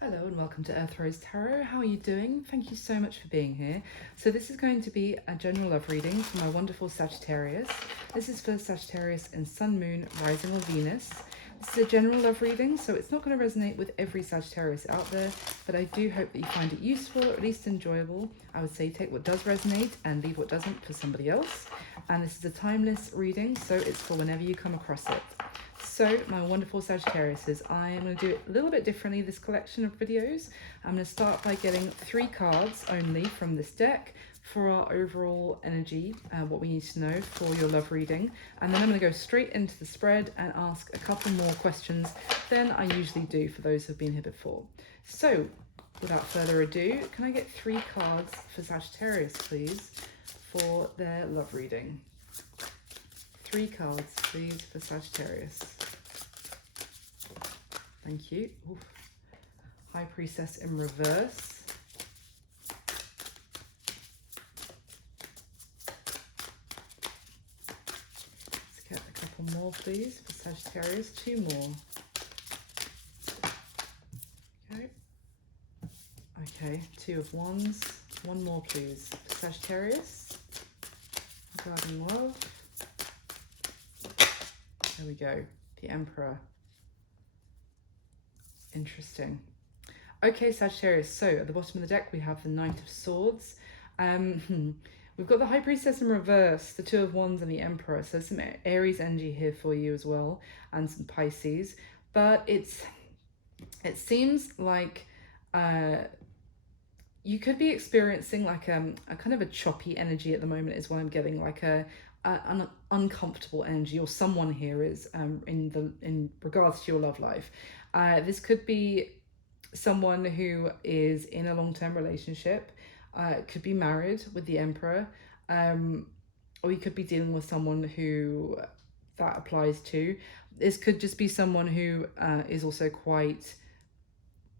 Hello and welcome to Earth Rose Tarot. How are you doing? Thank you so much for being here. So this is going to be a general love reading for my wonderful Sagittarius. This is for Sagittarius in Sun, Moon, Rising or Venus. This is a general love reading, so it's not going to resonate with every Sagittarius out there, but I do hope that you find it useful, or at least enjoyable. I would say take what does resonate and leave what doesn't for somebody else. And this is a timeless reading, so it's for whenever you come across it. So my wonderful Sagittariuses, I am going to do it a little bit differently, this collection of videos. I'm going to start by getting 3 cards only from this deck for our overall energy, what we need to know for your love reading. And then I'm going to go straight into the spread and ask a couple more questions than I usually do for those who have been here before. So without further ado, can I get 3 cards for Sagittarius, please, for their love reading? 3 cards, please, for Sagittarius. Thank you. Oof. High Priestess in reverse. Let's get a couple more, please, for Sagittarius. 2 more. Okay. Okay, 2 of Wands. 1 more, please, for Sagittarius. Regarding love. There we go. The Emperor. Interesting. Okay, Sagittarius. So at the bottom of the deck, we have the Knight of Swords. We've got the High Priestess in reverse, the 2 of Wands, and the Emperor. So some Aries energy here for you as well, and some Pisces. But it seems like you could be experiencing like a kind of a choppy energy at the moment is what I'm getting, like an uncomfortable energy, or someone here is in regards to your love life. This could be someone who is in a long-term relationship, could be married with the Emperor, or you could be dealing with someone who that applies to. This could just be someone who is also quite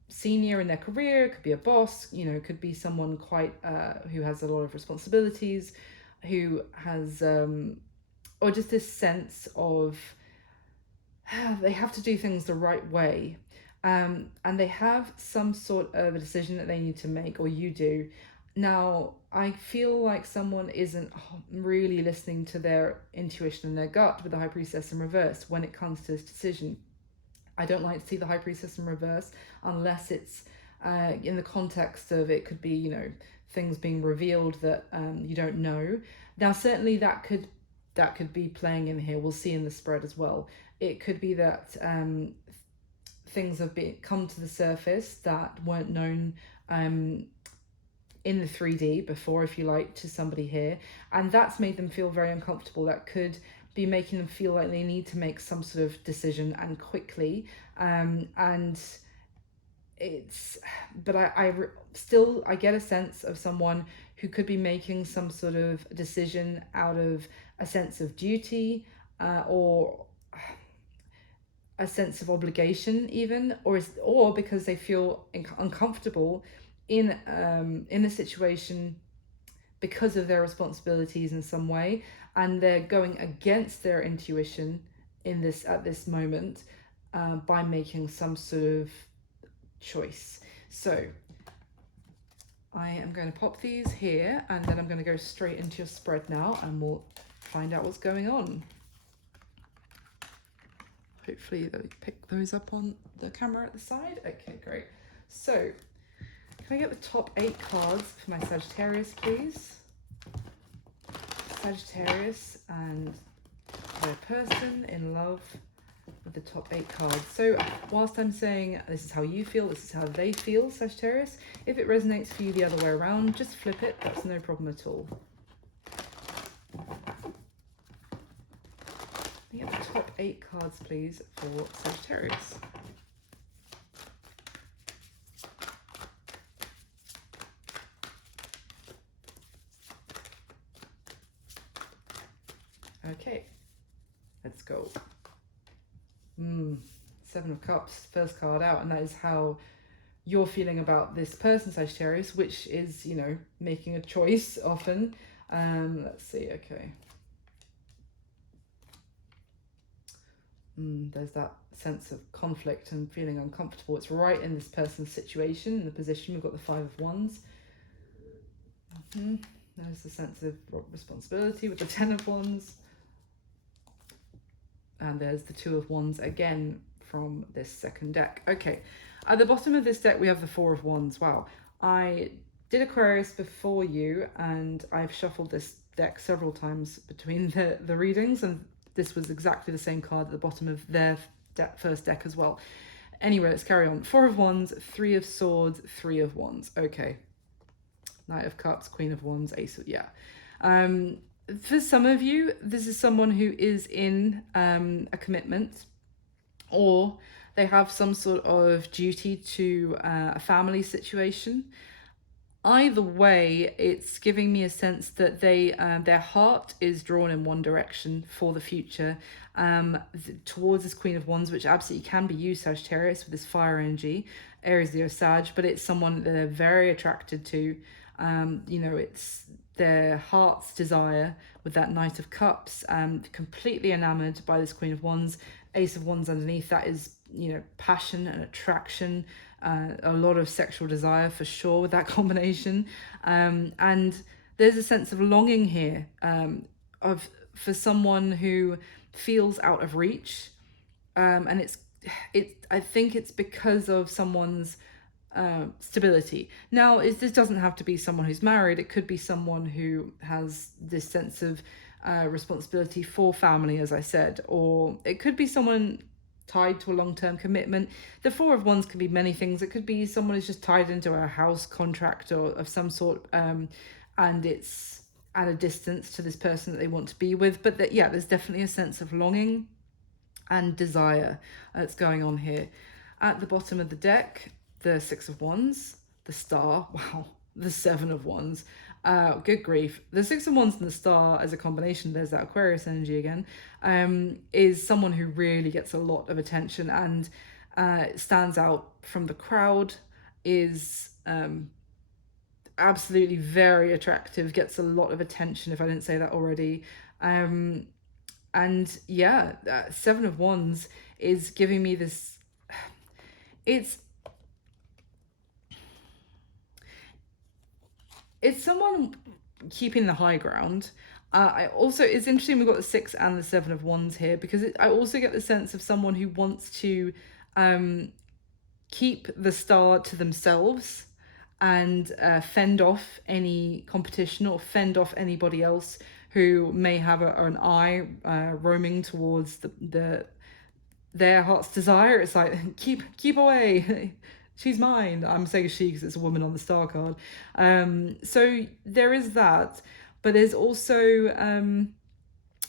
senior in their career. It could be a boss, you know, it could be someone quite who has a lot of responsibilities, who has or just this sense of they have to do things the right way, and they have some sort of a decision that they need to make, or you do. Now I feel like someone isn't really listening to their intuition and their gut with the High Priestess in reverse when it comes to this decision. I don't like to see the High Priestess in reverse unless it's in the context of, it could be, you know, things being revealed that you don't know. Now certainly that could be playing in here. We'll see in the spread as well. It could be that things have come to the surface that weren't known in the 3D before, if you like, to somebody here, and that's made them feel very uncomfortable. That could be making them feel like they need to make some sort of decision, and quickly, and it's, but I still get a sense of someone who could be making some sort of decision out of a sense of duty, or a sense of obligation even, or because they feel uncomfortable in the situation because of their responsibilities in some way, and they're going against their intuition at this moment by making some sort of choice. So I am going to pop these here, and then I'm going to go straight into your spread now, and we'll find out what's going on. Hopefully they'll pick those up on the camera at the side. Okay, great. So can I get the top 8 cards for my Sagittarius, please? Sagittarius and their person in love with the top 8 cards. So whilst I'm saying this is how you feel, this is how they feel, Sagittarius, if it resonates for you the other way around, just flip it. That's no problem at all. Can I get the top 8 cards, please, for Sagittarius? Okay, let's go. 7 of Cups, first card out, and that is how you're feeling about this person, Sagittarius, which is, you know, making a choice often. Let's see, okay. There's that sense of conflict and feeling uncomfortable. It's right in this person's situation, in the position. We've got the Five of Wands. There's the sense of responsibility with the Ten of Wands. And there's the Two of Wands again from this second deck. Okay, at the bottom of this deck we have the Four of Wands. Wow, I did Aquarius before you, and I've shuffled this deck several times between the readings, and this was exactly the same card at the bottom of their first deck as well. Anyway, let's carry on. Four of Wands, Three of Swords, Three of Wands. Okay. Knight of Cups, Queen of Wands, Ace of... Yeah. For some of you, this is someone who is in a commitment, or they have some sort of duty to a family situation. Either way, it's giving me a sense that their heart is drawn in one direction for the future, towards this Queen of Wands, which absolutely can be you, Sagittarius, with this fire energy, Aries, Leo, Sag, but it's someone that they're very attracted to. It's their heart's desire with that Knight of Cups, completely enamored by this Queen of Wands. Ace of Wands underneath that is, passion and attraction, a lot of sexual desire for sure with that combination. And there's a sense of longing here for someone who feels out of reach. And I think it's because of someone's stability. Now, this doesn't have to be someone who's married. It could be someone who has this sense of responsibility for family, as I said, or it could be someone tied to a long-term commitment. The Four of Wands could be many things. It could be someone who's just tied into a house contract or of some sort, and it's at a distance to this person that they want to be with. But there's definitely a sense of longing and desire that's going on here. At the bottom of the deck, the Six of Wands, the Star, wow, the Seven of Wands, good grief. The Six of Wands and the Star as a combination, there's that Aquarius energy again, is someone who really gets a lot of attention and stands out from the crowd, is absolutely very attractive, gets a lot of attention, if I didn't say that already. Seven of Wands is giving me this, it's someone keeping the high ground. It's interesting we've got the Six and the Seven of Wands here, because I also get the sense of someone who wants to keep the Star to themselves and fend off any competition or fend off anybody else who may have an eye roaming towards their heart's desire. It's like, keep away. She's mine. I'm saying she because it's a woman on the Star card. So there is that, but there's also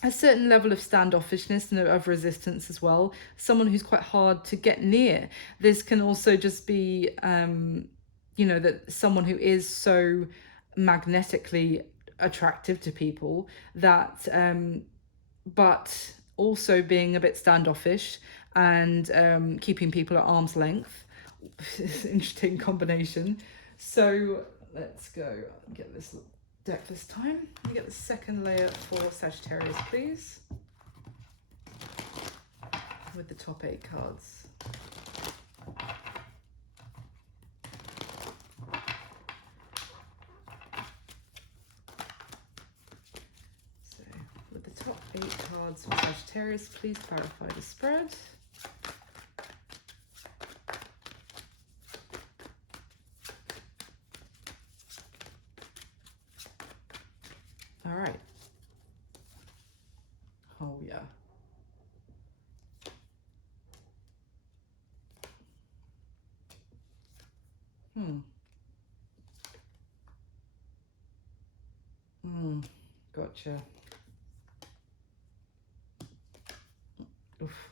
a certain level of standoffishness and of resistance as well. Someone who's quite hard to get near. This can also just be, that someone who is so magnetically attractive to people that, but also being a bit standoffish and keeping people at arm's length. Interesting combination. So let's go get this deck this time. Let me get the second layer for Sagittarius, please, with the top 8 cards. So with the top 8 cards for Sagittarius, please clarify the spread. All right. Oh, yeah. Gotcha. Oof.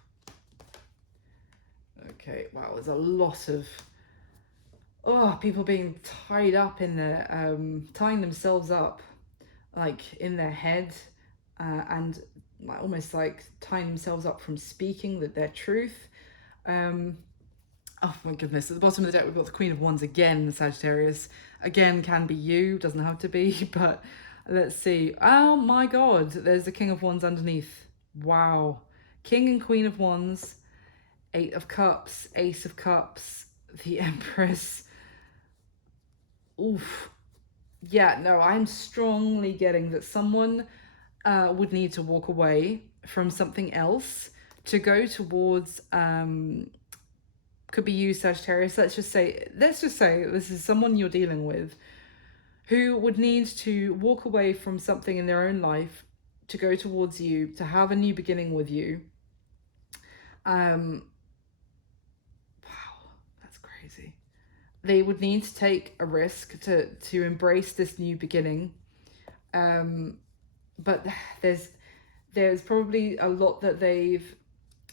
Okay, wow, there's a lot of people being tied up in their tying themselves up like in their head, and almost like tying themselves up from speaking their truth. Oh my goodness, at the bottom of the deck we've got the Queen of Wands again, Sagittarius. Again, can be you, doesn't have to be, but let's see. Oh my god, there's the King of Wands underneath. Wow. King and Queen of Wands, Eight of Cups, Ace of Cups, the Empress. Oof. Yeah, no, I'm strongly getting that someone would need to walk away from something else to go towards, could be you, Sagittarius. Let's just say this is someone you're dealing with who would need to walk away from something in their own life to go towards you, to have a new beginning with you. Wow, that's crazy. They would need to take a risk to embrace this new beginning. But there's probably a lot that they've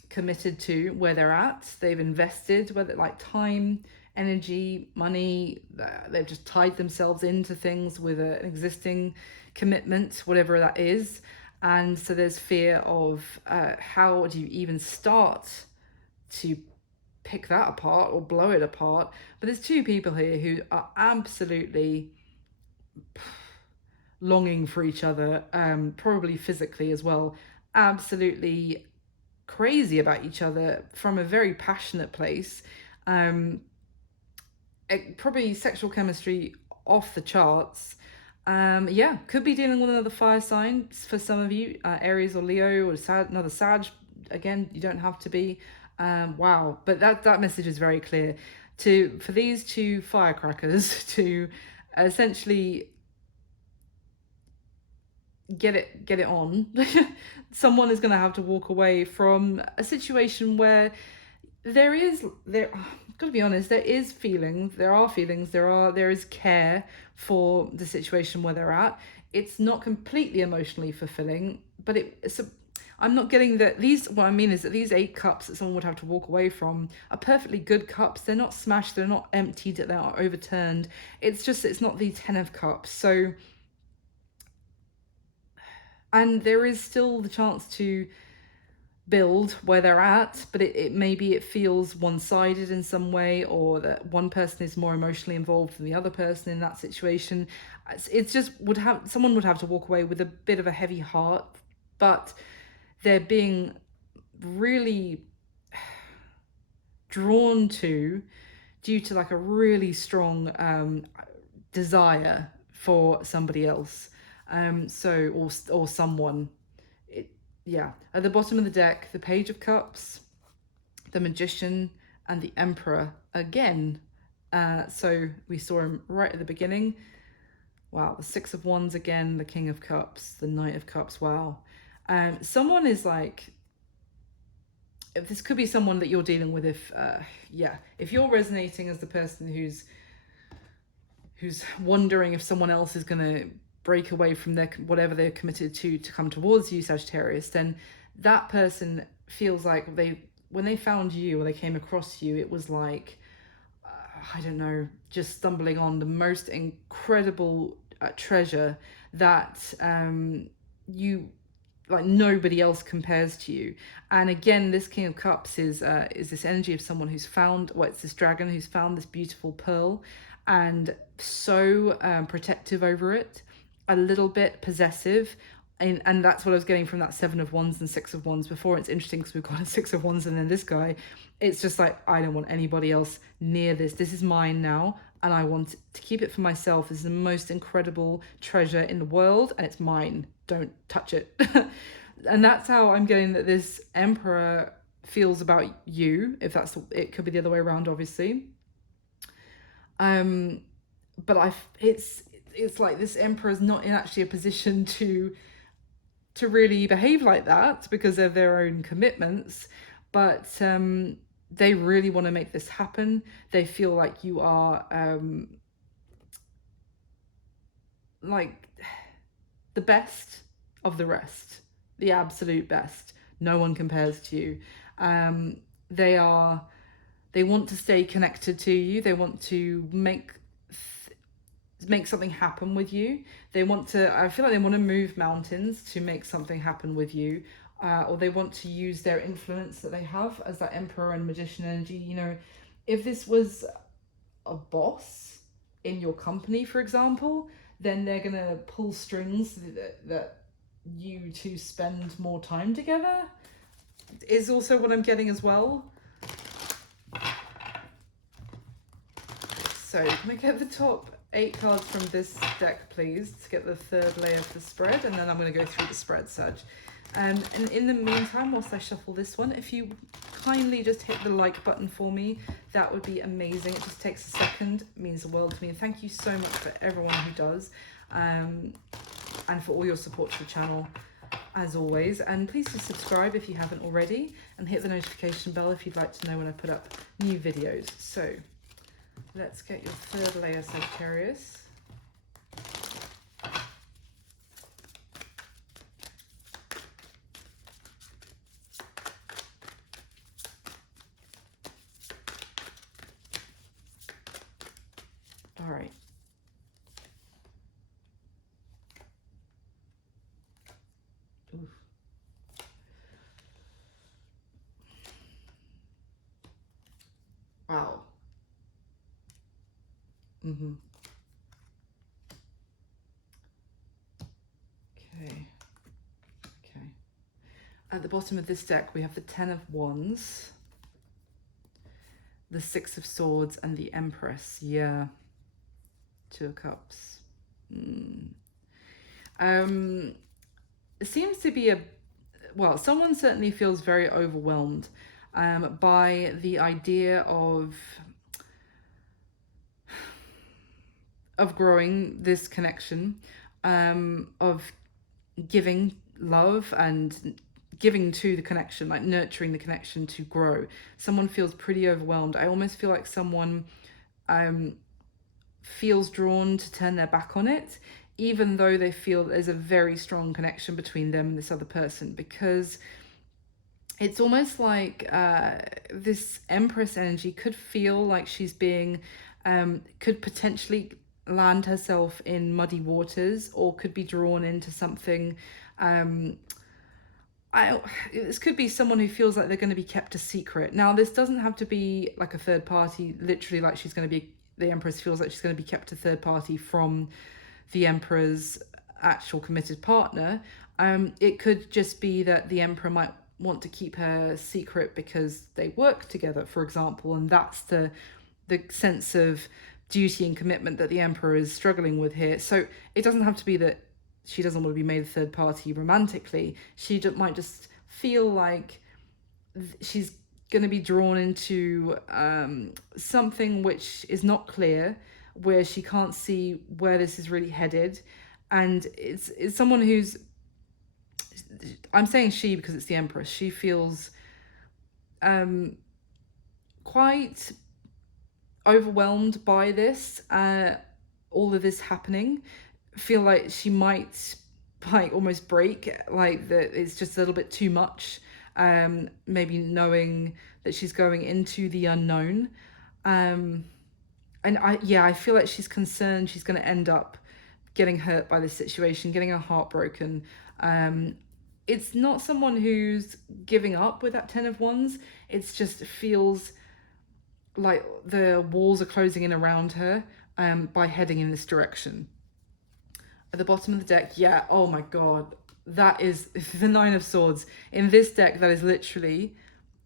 committed to where they're at. They've invested, whether like time, energy, money. They've just tied themselves into things with an existing commitment, whatever that is. And so there's fear of how do you even start to pick that apart or blow it apart. But there's two people here who are absolutely longing for each other, probably physically as well, absolutely crazy about each other from a very passionate place. Probably sexual chemistry off the charts. Yeah, could be dealing with another fire sign for some of you, Aries or Leo, or another Sag. Again, you don't have to be. Wow, but that message is very clear for these two firecrackers to essentially get it on. Someone is going to have to walk away from a situation where there gotta be honest, there is feelings, there is care for the situation where they're at. It's not completely emotionally fulfilling, but I'm not getting that what I mean is that these 8 cups that someone would have to walk away from are perfectly good cups. They're not smashed, they're not emptied, they're not overturned. It's just, it's not the 10 of cups. So, and there is still the chance to build where they're at, but maybe it feels one-sided in some way, or that one person is more emotionally involved than the other person in that situation. It's just someone would have to walk away with a bit of a heavy heart, but they're being really drawn to due to like a really strong desire for somebody else, or someone. Yeah, at the bottom of the deck, the Page of Cups, the Magician, and the Emperor again. So we saw him right at the beginning. Wow, the Six of Wands again, the King of Cups, the Knight of Cups. Wow. Someone is like, if this could be someone that you're dealing with, if you're resonating as the person who's wondering if someone else is going to break away from whatever they're committed to come towards you, Sagittarius, then that person feels like when they found you or they came across you, it was like, I don't know, just stumbling on the most incredible treasure that you, like, nobody else compares to you. And again, this King of Cups is this energy of someone who's found, it's this dragon who's found this beautiful pearl and so protective over it, a little bit possessive, and that's what I was getting from that Seven of Wands and Six of Wands before. It's interesting because we've got a Six of Wands and then this guy. It's just like, I don't want anybody else near this. This is mine now, and I want to keep it for myself. This is the most incredible treasure in the world, and it's mine. Don't touch it. And that's how I'm getting that this Emperor feels about you. If it could be the other way around, obviously. But it's like this Emperor is not in actually a position to really behave like that because of their own commitments, but they really want to make this happen. They feel like you are like the best of the rest, the absolute best. No one compares to you. They want to stay connected to you. They want to make something happen with you. I feel like they want to move mountains to make something happen with you, or they want to use their influence that they have as that Emperor and Magician energy. You know, if this was a boss in your company, for example, then they're gonna pull strings that you two spend more time together. is also what I'm getting as well. So can I get the top 8 cards from this deck, please, to get the third layer of the spread, and then I'm going to go through the spread, Sag. And in the meantime, whilst I shuffle this one, if you kindly just hit the like button for me, that would be amazing. It just takes a second, it means the world to me. And thank you so much for everyone who does, and for all your support to the channel, as always. And please do subscribe if you haven't already, and hit the notification bell if you'd like to know when I put up new videos. So let's get your third layer, Sagittarius. All right. Oof. Wow. Okay. Okay. At the bottom of this deck, we have the 10 of Wands, the 6 of Swords, and the Empress. Yeah. 2 of Cups. It seems to be well, someone certainly feels very overwhelmed by the idea of growing this connection, of giving love and giving to the connection, like nurturing the connection to grow. Someone feels pretty overwhelmed. I almost feel like someone feels drawn to turn their back on it, even though they feel there's a very strong connection between them and this other person, because it's almost like this Empress energy could feel like she's being, could potentially land herself in muddy waters, or could be drawn into something. This could be someone who feels like they're going to be kept a secret. Now, this doesn't have to be like a third party, literally like she's going to be, the Empress feels like she's going to be kept a third party from the Emperor's actual committed partner. It could just be that the Emperor might want to keep her secret because they work together, for example, and that's the sense of duty and commitment that the Emperor is struggling with here. So it doesn't have to be that she doesn't want to be made a third party romantically. She might just feel like she's going to be drawn into something which is not clear, where she can't see where this is really headed. And it's someone who's, I'm saying she because it's the Empress, she feels quite overwhelmed by this, all of this happening. Feel like she might like almost break, like that it's just a little bit too much, maybe knowing that she's going into the unknown. And I feel like she's concerned she's going to end up getting hurt by this situation, getting her heart broken. It's not someone who's giving up with that 10 of Wands. It's just feels like the walls are closing in around her by heading in this direction. At the bottom of the deck, yeah, oh my god, that is the 9 of Swords. In this deck, that is literally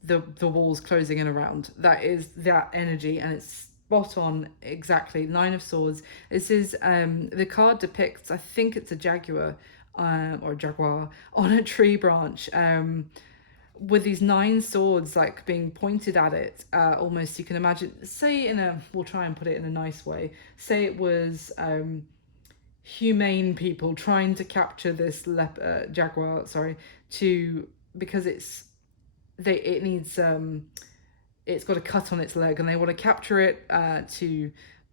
the walls closing in around. That is that energy, and it's spot on, exactly. 9 of Swords. This is, the card depicts, I think it's a jaguar, or a jaguar, on a tree branch, with these 9 swords like being pointed at it. Almost, you can imagine, say we'll try and put it in a nice way, say it was humane people trying to capture this jaguar, because it needs, it's got a cut on its leg, and they want to capture it to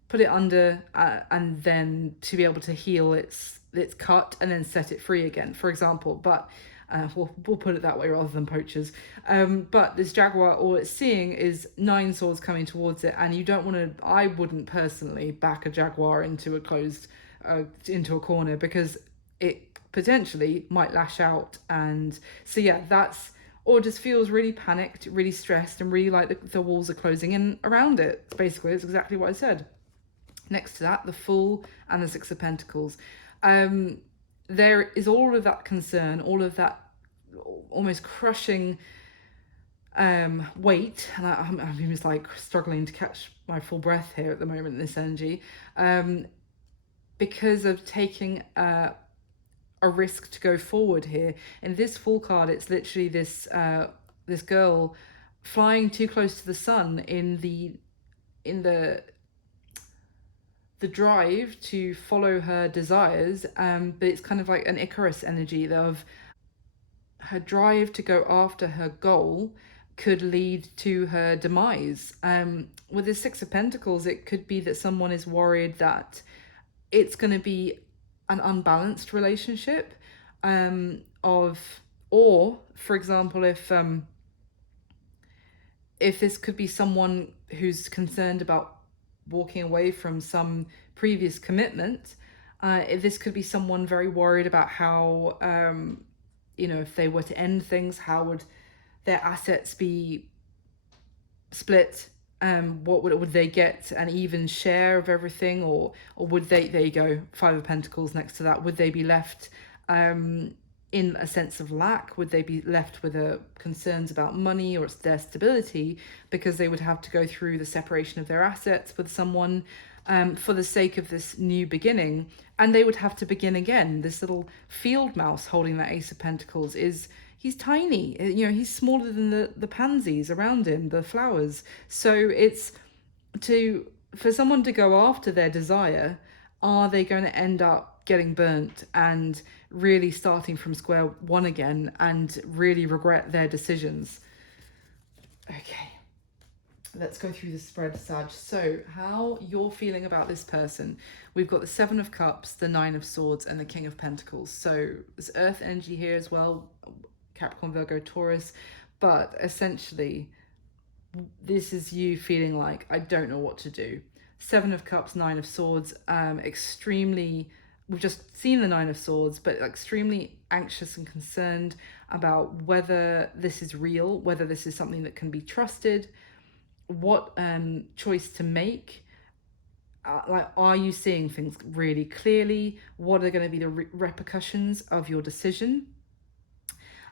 put it under, and then to be able to heal its cut and then set it free again, for example. But we'll put it that way rather than poachers. But this jaguar, all it's seeing is 9 swords coming towards it, and you don't want to, I wouldn't personally back a jaguar into a closed, into a corner, because it potentially might lash out. And so yeah, that's, or just feels really panicked, really stressed, and really like the walls are closing in around it. Basically, it's exactly what I said. Next to that, the Fool and the 6 of Pentacles. There is all of that concern, all of that almost crushing weight, and I'm just like struggling to catch my full breath here at the moment in this energy, because of taking a risk to go forward here. In this Fool card, it's literally this girl flying too close to the sun in the drive to follow her desires, but it's kind of like an Icarus energy of her drive to go after her goal could lead to her demise. With the Six of Pentacles, it could be that someone is worried that it's going to be an unbalanced relationship, or for example, if this could be someone who's concerned about walking away from some previous commitment, if this could be someone very worried about how, if they were to end things, how would their assets be split? What would they get an even share of everything, or would they, there you go, Five of Pentacles next to that, would they be left in a sense of lack? Would they be left with concerns about money or their stability, because they would have to go through the separation of their assets with someone for the sake of this new beginning, and they would have to begin again? This little field mouse holding that Ace of Pentacles he's tiny, he's smaller than the pansies around him, the flowers. So it's for someone to go after their desire, are they going to end up getting burnt and really starting from square one again and really regret their decisions? Okay, let's go through the spread, Sag. So how you're feeling about this person. We've got the Seven of Cups, the Nine of Swords, and the King of Pentacles. So there's earth energy here as well, Capricorn, Virgo, Taurus. But essentially, this is you feeling like, I don't know what to do. Seven of Cups, Nine of Swords, extremely, we've just seen the Nine of Swords, but extremely anxious and concerned about whether this is real, whether this is something that can be trusted, what choice to make. Are you seeing things really clearly? What are going to be the repercussions of your decision?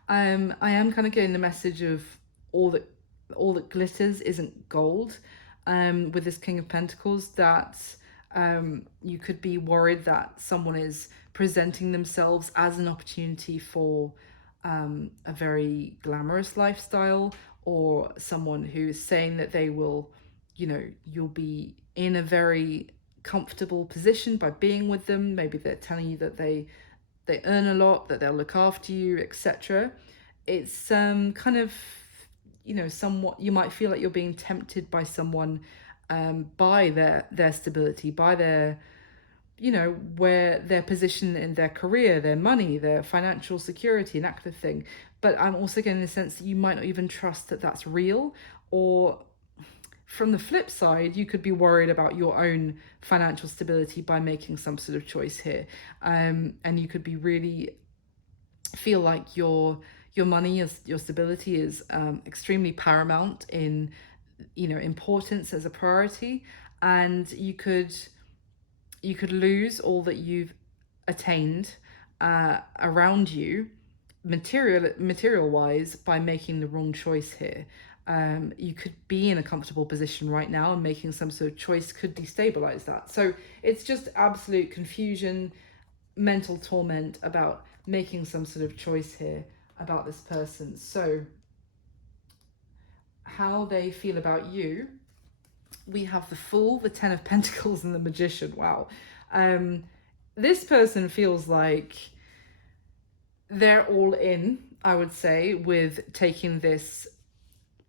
I am kind of getting the message of all that glitters isn't gold, with this King of Pentacles, that you could be worried that someone is presenting themselves as an opportunity for a very glamorous lifestyle, or someone who is saying that they will, you'll be in a very comfortable position by being with them. Maybe they're telling you that they earn a lot, that they'll look after you, etc. It's kind of, somewhat, you might feel like you're being tempted by someone, by their stability, by their, where their position in their career, their money, their financial security, and that kind of thing. But I'm also getting the sense that you might not even trust that that's real. Or from the flip side, you could be worried about your own financial stability by making some sort of choice here. And you could be really feel like your money, your stability is extremely paramount in, importance as a priority. And you could lose all that you've attained around you, material wise, by making the wrong choice here. You could be in a comfortable position right now, and making some sort of choice could destabilize that. So it's just absolute confusion, mental torment about making some sort of choice here about this person. So how they feel about you. We have the Fool, the Ten of Pentacles, and the Magician. Wow. This person feels like they're all in, I would say, with taking this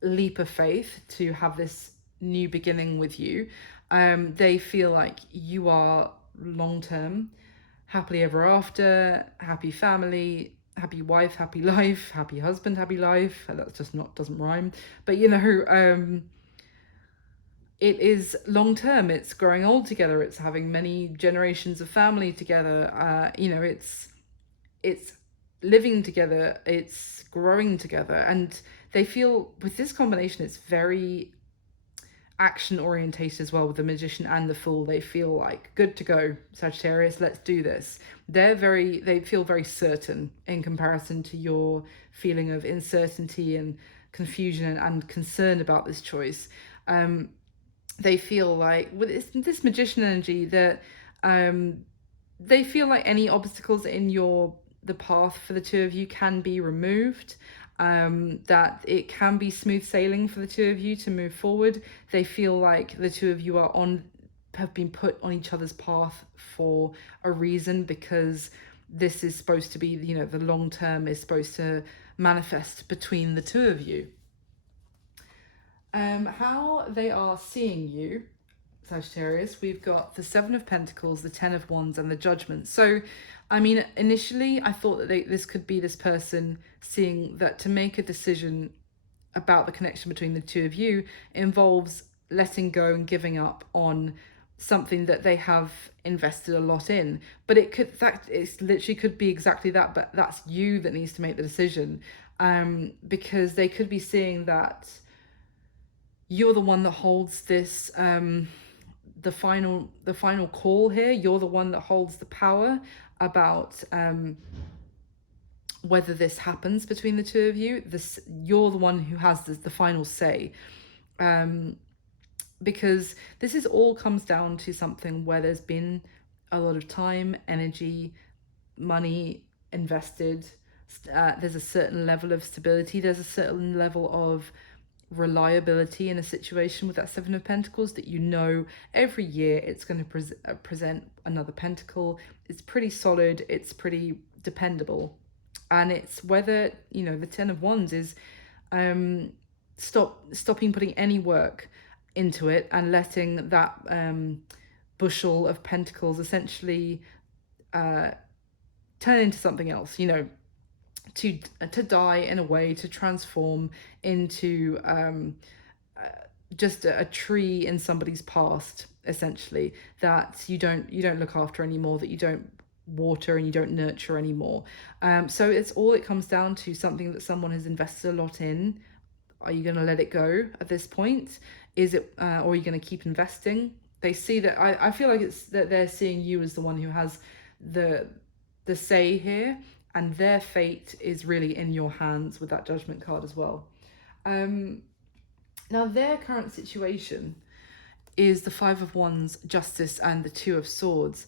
leap of faith to have this new beginning with you. They feel like you are long-term, happily ever after, happy family, happy wife, happy life, happy husband, happy life. That's just doesn't rhyme. But it is long term. It's growing old together. It's having many generations of family together. It's living together. It's growing together. And they feel with this combination, it's very action orientated as well, with the Magician and the Fool. They feel like, good to go, Sagittarius, let's do this. They feel very certain in comparison to your feeling of uncertainty and confusion and concern about this choice. They feel like with this magician energy that they feel like any obstacles in the path for the two of you can be removed, that it can be smooth sailing for the two of you to move forward. They feel like the two of you have been put on each other's path for a reason, because this is supposed to be, the long term is supposed to manifest between the two of you. How they are seeing you, Sagittarius, we've got the Seven of Pentacles, the Ten of Wands, and the Judgment. So, I mean, initially I thought that this could be this person seeing that to make a decision about the connection between the two of you involves letting go and giving up on something that they have invested a lot in. But it's literally could be exactly that, but that's you that needs to make the decision, because they could be seeing that you're the one that holds this the final call here. You're the one that holds the power about whether this happens between the two of you. You're the one who has the final say, because this is all comes down to something where there's been a lot of time, energy, money invested. There's a certain level of stability. There's a certain level of reliability in a situation with that Seven of Pentacles, that every year it's going to present another pentacle. It's pretty solid, it's pretty dependable. And it's whether the Ten of Wands is stopping putting any work into it and letting that bushel of pentacles essentially turn into something else, to die in a way, to transform into just a tree in somebody's past, essentially, that you don't look after anymore, that you don't water and you don't nurture anymore. So it comes down to something that someone has invested a lot in. Are you going to let it go at this point? Is it or are you going to keep investing? They see that I feel like it's that they're seeing you as the one who has the say here, and their fate is really in your hands with that Judgment card as well. Now, their current situation is the Five of Wands, Justice, and the Two of Swords.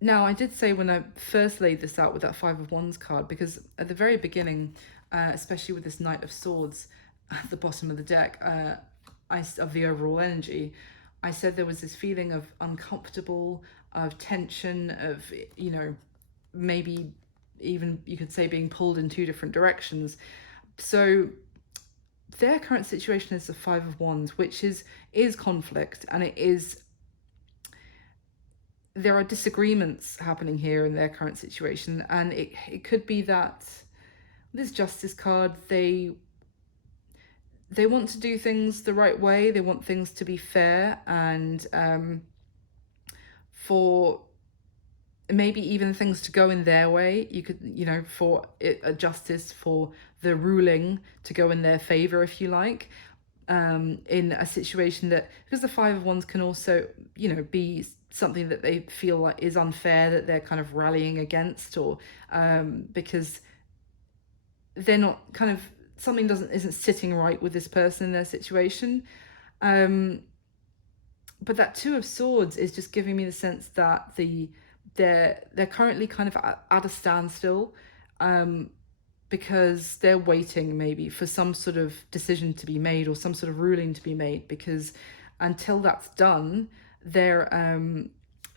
Now, I did say when I first laid this out with that Five of Wands card, because at the very beginning, especially with this Knight of Swords at the bottom of the deck, of the overall energy, I said there was this feeling of uncomfortable, of tension, of, maybe even you could say being pulled in two different directions. So their current situation is the Five of Wands, which is conflict, and there are disagreements happening here in their current situation. And it could be that this Justice card, they want to do things the right way. They want things to be fair, and for maybe even things to go in their way. You could, for a justice, for the ruling to go in their favor, if you like, in a situation that, because the Five of Wands can also, be something that they feel like is unfair, that they're kind of rallying against, or because they're not something isn't sitting right with this person in their situation. But that Two of Swords is just giving me the sense that they're currently kind of at a standstill, because they're waiting maybe for some sort of decision to be made or some sort of ruling to be made, because until that's done, they're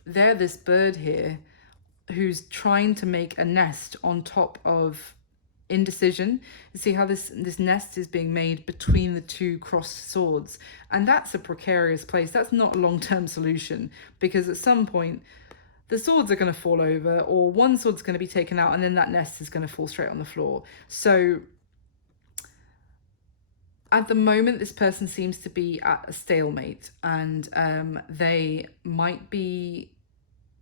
this bird here who's trying to make a nest on top of indecision. You see how this nest is being made between the two crossed swords, and that's a precarious place. That's not a long-term solution, because at some point the swords are going to fall over, or one sword's going to be taken out, and then that nest is going to fall straight on the floor. So at the moment, this person seems to be at a stalemate, and they might be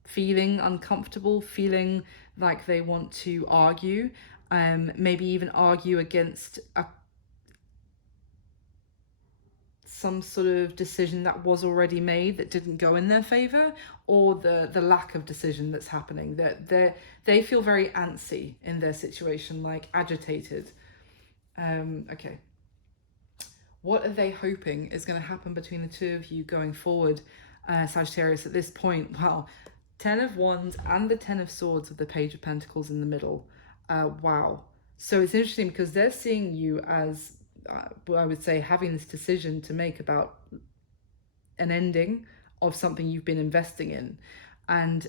feeling uncomfortable, feeling like they want to argue, maybe even argue against some sort of decision that was already made that didn't go in their favor, or the lack of decision that's happening. They feel very antsy in their situation, like agitated. Okay. What are they hoping is going to happen between the two of you going forward, Sagittarius, at this point? Wow. 10 of Wands and the 10 of Swords with the Page of Pentacles in the middle. Wow. So it's interesting because they're seeing you as, I would say, having this decision to make about an ending of something you've been investing in. And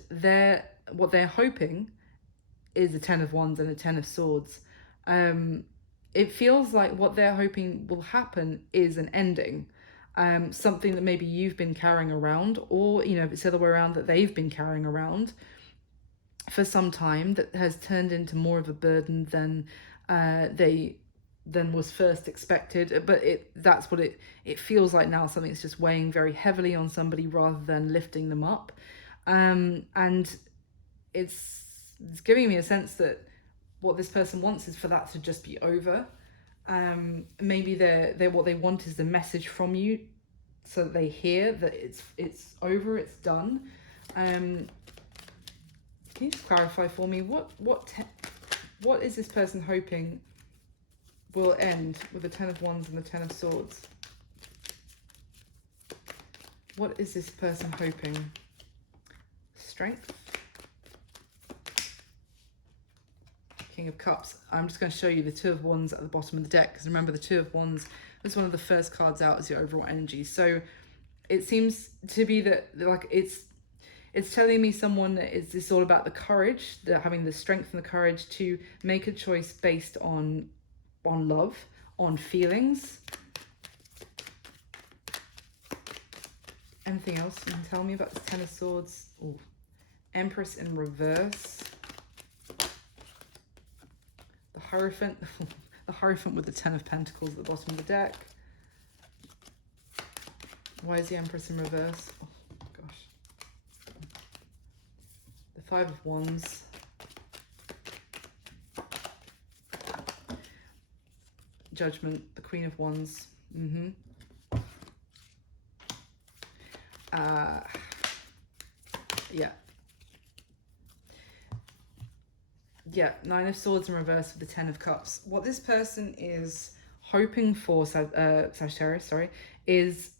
what they're hoping is the 10 of Wands and the 10 of Swords. It feels like what they're hoping will happen is an ending. Something that maybe you've been carrying around, or, you know, if it's the other way around, that they've been carrying around for some time, that has turned into more of a burden than than was first expected. But that's what it feels like now. Something that's just weighing very heavily on somebody rather than lifting them up. And it's giving me a sense that what this person wants is for that to just be over. Maybe they're what they want is the message from you, so that they hear that it's over, it's done. Can you just clarify for me what is this person hoping will end with the 10 of Wands and the 10 of Swords? What is this person hoping? Strength. King of Cups. I'm just going to show you the Two of Wands at the bottom of the deck, because remember, the Two of Wands was one of the first cards out as your overall energy. So it seems to be that, like, it's telling me someone that it's all about the courage, having the strength and the courage to make a choice based on love, on feelings. Anything else you can tell me about the 10 of Swords? Ooh. Empress in reverse. The Hierophant. The Hierophant with the 10 of Pentacles at the bottom of the deck. Why is the Empress in reverse? Oh gosh. The 5 of Wands. Judgment, the Queen of Wands. Yeah, 9 of Swords in reverse with the 10 of Cups. What this person is hoping for, Sagittarius, is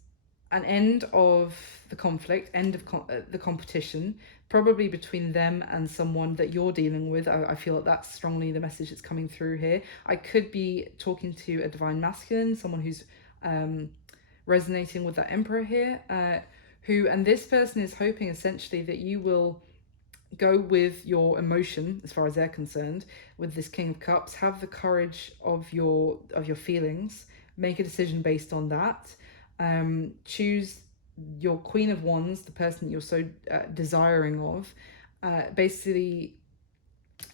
an end of the conflict, end of the competition, probably between them and someone that you're dealing with. I feel that that's strongly the message that's coming through here. I could be talking to a divine masculine, someone who's resonating with that Emperor here, and this person is hoping essentially that you will go with your emotion as far as they're concerned with this King of Cups. Have the courage of your feelings, make a decision based on that. Choose your Queen of Wands, the person that you're so desiring of. Basically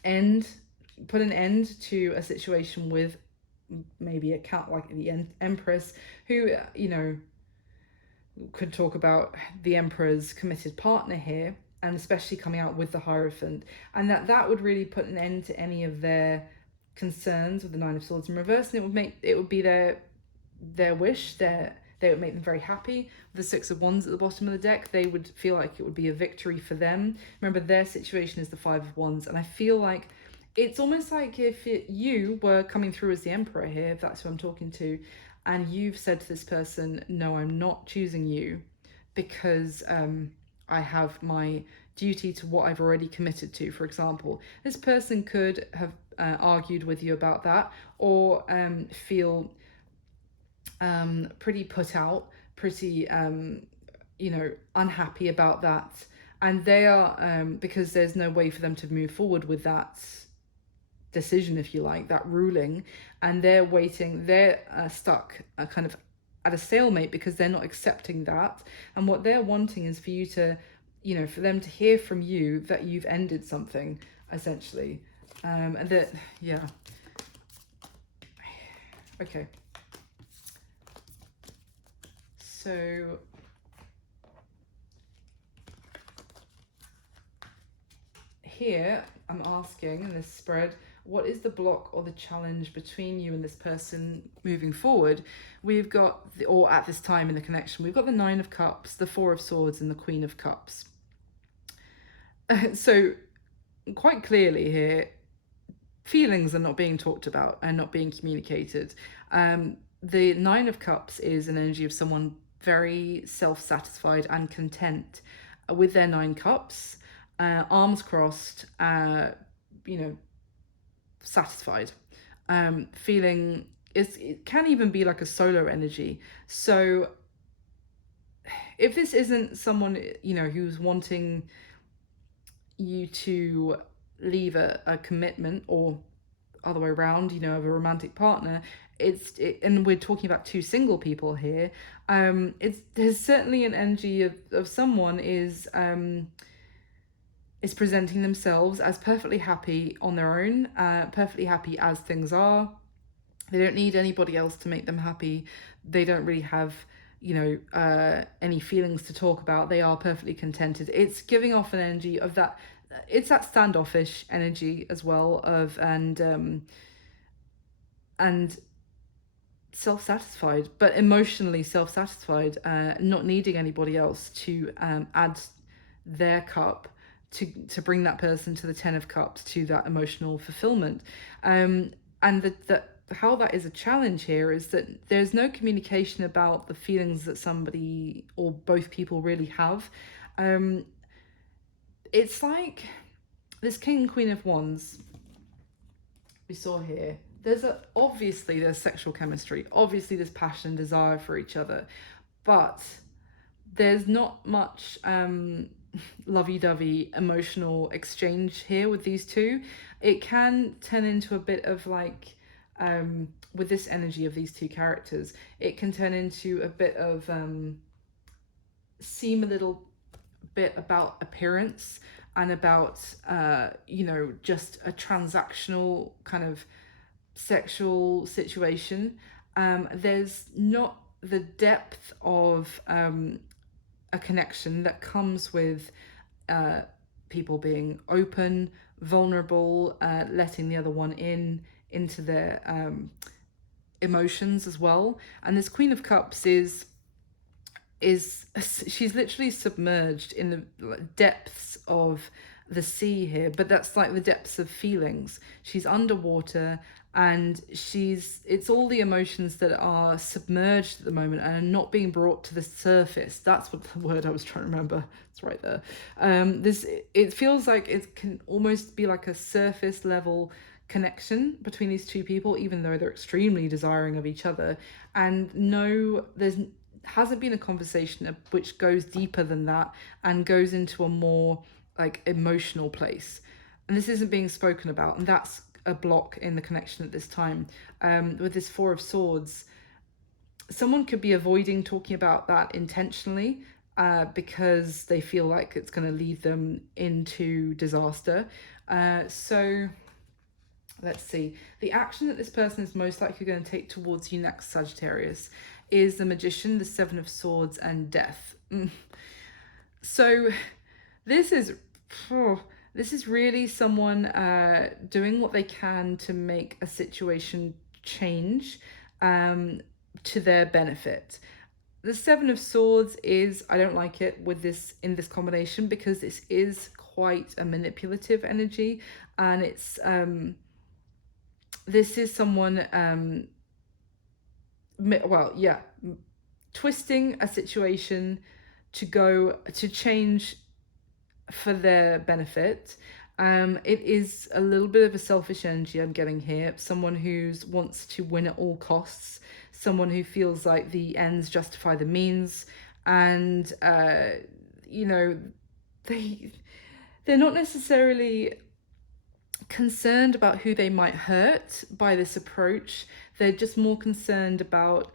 put an end to a situation with maybe a cat like the Empress, who, you know, could talk about the Emperor's committed partner here, and especially coming out with the Hierophant, and that would really put an end to any of their concerns with the 9 of Swords in reverse, and it would be their wish, they would make them very happy. With the 6 of Wands at the bottom of the deck, they would feel like it would be a victory for them. Remember, their situation is the 5 of Wands, and I feel like it's almost like if you were coming through as the Emperor here, if that's who I'm talking to, and you've said to this person, no, I'm not choosing you because I have my duty to what I've already committed to, for example. This person could have argued with you about that, or feel pretty put out, pretty, you know, unhappy about that. And they are, because there's no way for them to move forward with that decision, if you like, that ruling, and they're waiting, they're stuck kind of at a stalemate because they're not accepting that. And what they're wanting is for you to, you know, for them to hear from you that you've ended something, essentially. And that, yeah. Okay. So here I'm asking in this spread, what is the block or the challenge between you and this person moving forward? We've got, or at this time in the connection, we've got the 9 of Cups, the 4 of Swords, and the Queen of Cups. So quite clearly here, feelings are not being talked about and not being communicated. the Nine of Cups is an energy of someone very self-satisfied and content with their 9 cups, arms crossed, you know, satisfied, feeling, it can even be like a solar energy. So if this isn't someone, you know, who's wanting you to leave a commitment, or other way around, you know, of a romantic partner, and we're talking about two single people here, there's certainly an energy of someone is presenting themselves as perfectly happy on their own, perfectly happy as things are. They don't need anybody else to make them happy. They don't really have, you know, any feelings to talk about. They are perfectly contented. It's giving off an energy of that. It's that standoffish energy as well of, and self-satisfied, but emotionally self-satisfied, not needing anybody else to add their cup to bring that person to the 10 of Cups, to that emotional fulfillment. And the how that is a challenge here is that there's no communication about the feelings that somebody or both people really have. It's like this King and Queen of Wands we saw here. Obviously there's sexual chemistry, obviously there's passion and desire for each other, but there's not much lovey-dovey emotional exchange here with these two. It can turn into a bit of like, with this energy of these two characters, it can turn into a bit of seem a little bit about appearance and about you know, just a transactional kind of sexual situation. There's not the depth of a connection that comes with people being open, vulnerable, letting the other one into their emotions as well. And this Queen of Cups is she's literally submerged in the depths of the sea here, but that's like the depths of feelings. She's underwater, and it's all the emotions that are submerged at the moment and are not being brought to the surface. That's what the word I was trying to remember. It's right there. It feels like it can almost be like a surface level connection between these two people, even though they're extremely desiring of each other. And no, there's hasn't been a conversation which goes deeper than that and goes into a more like emotional place. And this isn't being spoken about, and that's a block in the connection at this time. With this Four of Swords, someone could be avoiding talking about that intentionally, because they feel like it's going to lead them into disaster. So let's see. The action that this person is most likely going to take towards you next, Sagittarius, is the Magician, the Seven of Swords, and Death. So this is really someone doing what they can to make a situation change to their benefit. The Seven of Swords is, I don't like it with this in this combination, because this is quite a manipulative energy, and it's this is someone twisting a situation to change for their benefit. It is a little bit of a selfish energy I'm getting here. Someone who wants to win at all costs, someone who feels like the ends justify the means, and you know, they're not necessarily concerned about who they might hurt by this approach. They're just more concerned about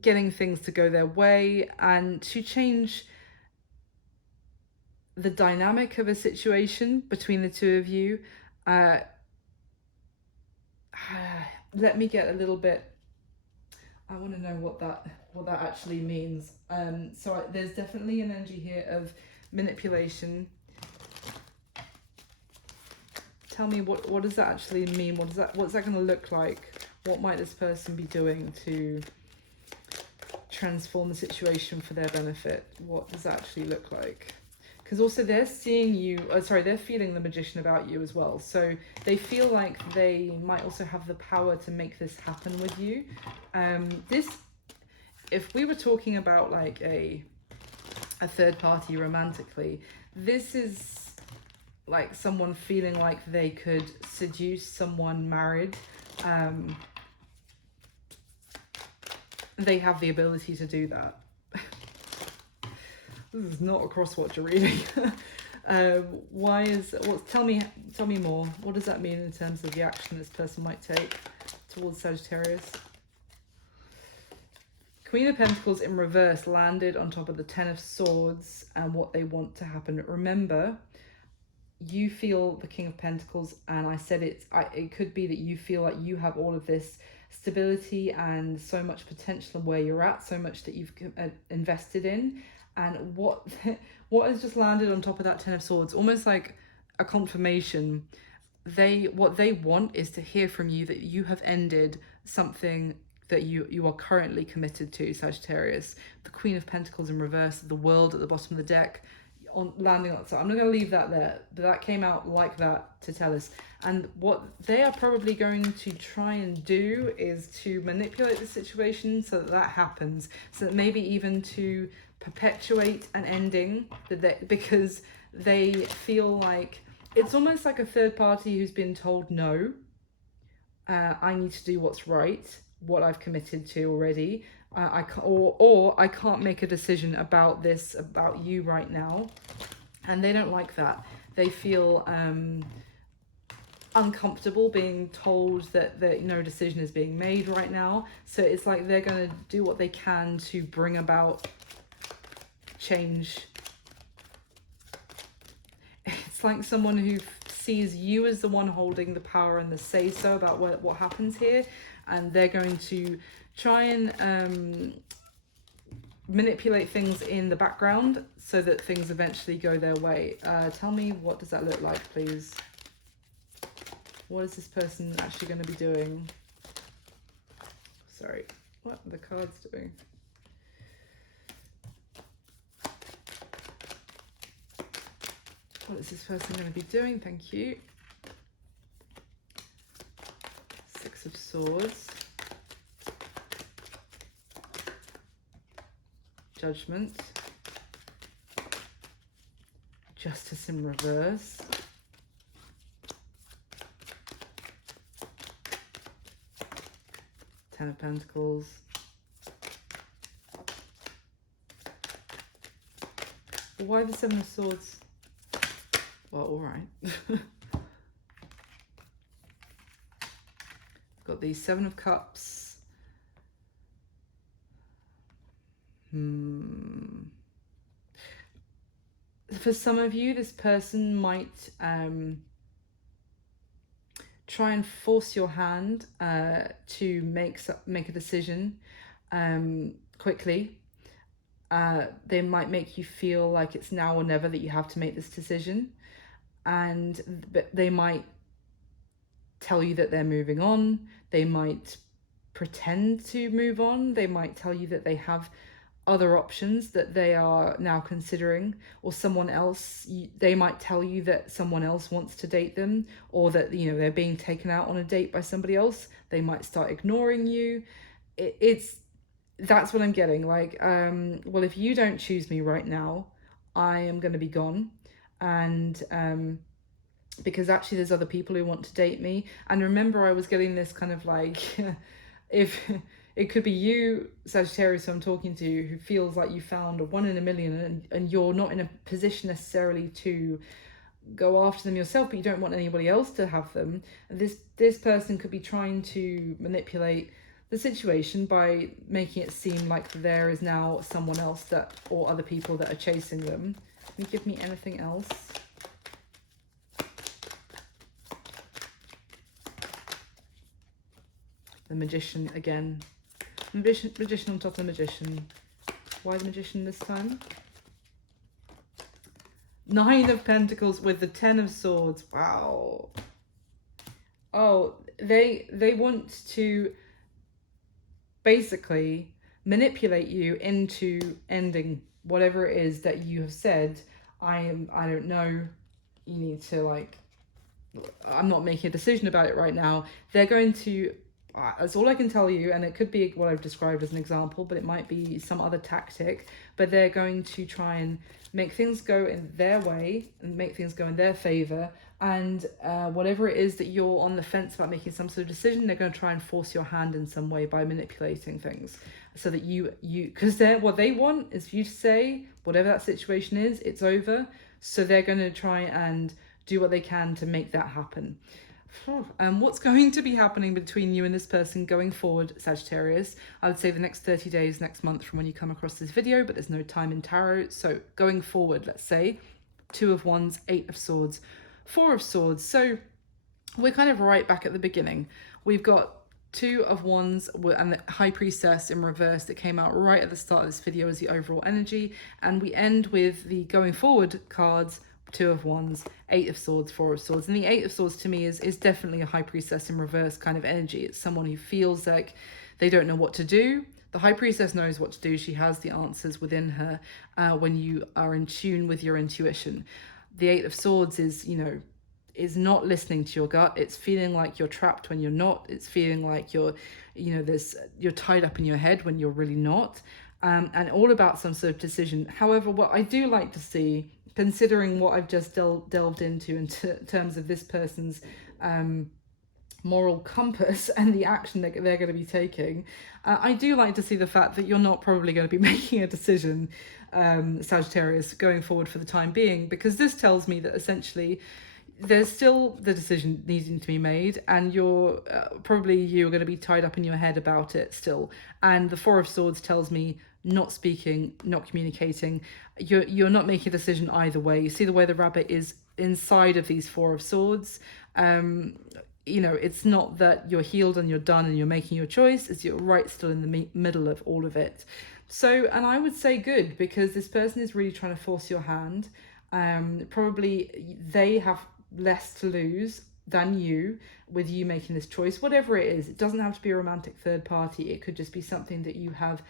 getting things to go their way and to change the dynamic of a situation between the two of you. Let me get a little bit, I want to know what that actually means. So there's definitely an energy here of manipulation. Tell me, what does that actually mean? What's that going to look like? What might this person be doing to transform the situation for their benefit? What does that actually look like? because also they're seeing you, they're feeling the Magician about you as well. So they feel like they might also have the power to make this happen with you. If we were talking about like a third party romantically, this is like someone feeling like they could seduce someone married. They have the ability to do that. This is not a cross-watcher reading. Tell me more. What does that mean in terms of the action this person might take towards Sagittarius? Queen of Pentacles in reverse landed on top of the Ten of Swords and what they want to happen. Remember, you feel the King of Pentacles, and I said it could be that you feel like you have all of this stability and so much potential where you're at, so much that you've invested in, and what has just landed on top of that Ten of Swords, almost like a confirmation. What they want is to hear from you that you have ended something that you are currently committed to, Sagittarius. The Queen of Pentacles in reverse, the World at the bottom of the deck, landing on. So I'm not going to leave that there, but that came out like that to tell us. And what they are probably going to try and do is to manipulate the situation so that happens, so that maybe even to perpetuate an ending, because they feel like it's almost like a third party who's been told no. I need to do what's right, what I've committed to already. I can't make a decision about this, about you right now. And they don't like that. They feel uncomfortable being told that no decision is being made right now. So it's like they're going to do what they can to bring about change. It's like someone who sees you as the one holding the power and the say-so about what happens here. And they're going to try and manipulate things in the background so that things eventually go their way. Tell me, what does that look like, please? What is this person actually going to be doing? Sorry, what are the cards doing? What is this person going to be doing? Thank you. Six of Swords. Judgment. Justice in reverse. Ten of Pentacles. Why the Seven of Swords? Well, all right. Got the Seven of Cups. For some of you, this person might try and force your hand to make a decision quickly. They might make you feel like it's now or never that you have to make this decision, but they might tell you that they're moving on. They might pretend to move on. They might tell you that they have other options that they are now considering, or someone else. They might tell you that someone else wants to date them, or that they're being taken out on a date by somebody else. They might start ignoring you. That's what I'm getting. Like, well, if you don't choose me right now, I am going to be gone. And because actually there's other people who want to date me. And remember, I was getting this kind of like, if it could be you, Sagittarius, who I'm talking to, who feels like you found a 1 in a million, and you're not in a position necessarily to go after them yourself, but you don't want anybody else to have them. This person could be trying to manipulate the situation by making it seem like there is now someone else or other people that are chasing them. Can you give me anything else? The Magician again. Magician on top of the Magician. Why the Magician this time? Nine of Pentacles with the Ten of Swords. Wow. Oh, they want to basically manipulate you into ending whatever it is that you have said. I don't know, you need to like, I'm not making a decision about it right now. They're going to, that's all I can tell you, and it could be what I've described as an example, but it might be some other tactic, but they're going to try and make things go in their way and make things go in their favor. And whatever it is that you're on the fence about making some sort of decision, they're going to try and force your hand in some way by manipulating things, so that you because they're, what they want is for you to say whatever that situation is, it's over. So they're going to try and do what they can to make that happen. What's going to be happening between you and this person going forward, Sagittarius? I would say the next 30 days, next month from when you come across this video, but there's no time in tarot. So going forward, let's say 2 of Wands, 8 of Swords, 4 of Swords. So we're kind of right back at the beginning. We've got 2 of Wands and the High Priestess in reverse that came out right at the start of this video as the overall energy. And we end with the going forward cards, 2 of Wands, 8 of Swords, 4 of Swords. And the 8 of Swords to me is definitely a High Priestess in reverse kind of energy. It's someone who feels like they don't know what to do. The High Priestess knows what to do. She has the answers within her when you are in tune with your intuition. The 8 of Swords is, you know, is not listening to your gut. It's feeling like you're trapped when you're not. It's feeling like you're, you know, you're tied up in your head when you're really not. And all about some sort of decision. However, what I do like to see, considering what I've just delved into in terms of this person's moral compass and the action that they're going to be taking, I do like to see the fact that you're not probably going to be making a decision, Sagittarius, going forward for the time being, because this tells me that essentially there's still the decision needing to be made, and you're going to be tied up in your head about it still. And the 4 of Swords tells me not speaking, not communicating. You're not making a decision either way. You see the way the rabbit is inside of these 4 of Swords. You know, it's not that you're healed and you're done and you're making your choice. It's you're right still in the middle of all of it. So, and I would say good, because this person is really trying to force your hand. Probably they have less to lose than you with you making this choice, whatever it is. It doesn't have to be a romantic third party. It could just be something that you have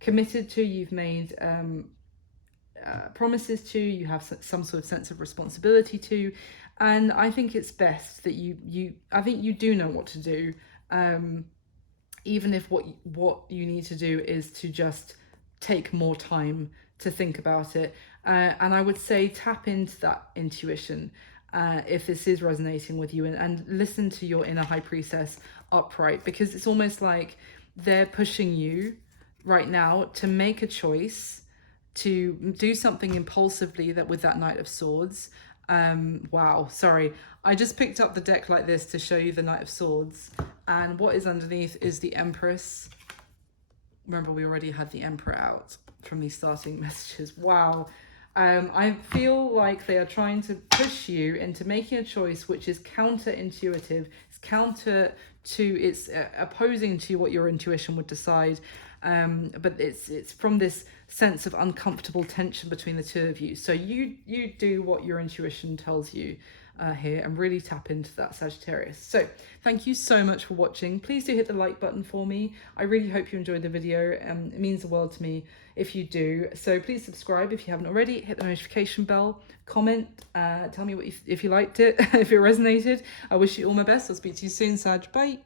committed to, you've made promises to, you have some sort of sense of responsibility to. And I think it's best that I think you do know what to do, even if what you need to do is to just take more time to think about it. And I would say tap into that intuition if this is resonating with you, and listen to your inner High Priestess upright, because it's almost like they're pushing you right now to make a choice, to do something impulsively that with that Knight of Swords. Wow, sorry. I just picked up the deck like this to show you the Knight of Swords, and what is underneath is the Empress. Remember, we already had the Emperor out from these starting messages. Wow. I feel like they are trying to push you into making a choice which is counterintuitive. It's counter to, it's opposing to what your intuition would decide. But it's from this sense of uncomfortable tension between the two of you. So you do what your intuition tells you here, and really tap into that, Sagittarius. So thank you so much for watching. Please do hit the like button for me. I really hope you enjoyed the video. It means the world to me if you do. So please subscribe if you haven't already. Hit the notification bell. Comment. Tell me if you liked it, if it resonated. I wish you all my best. I'll speak to you soon, Sag. Bye.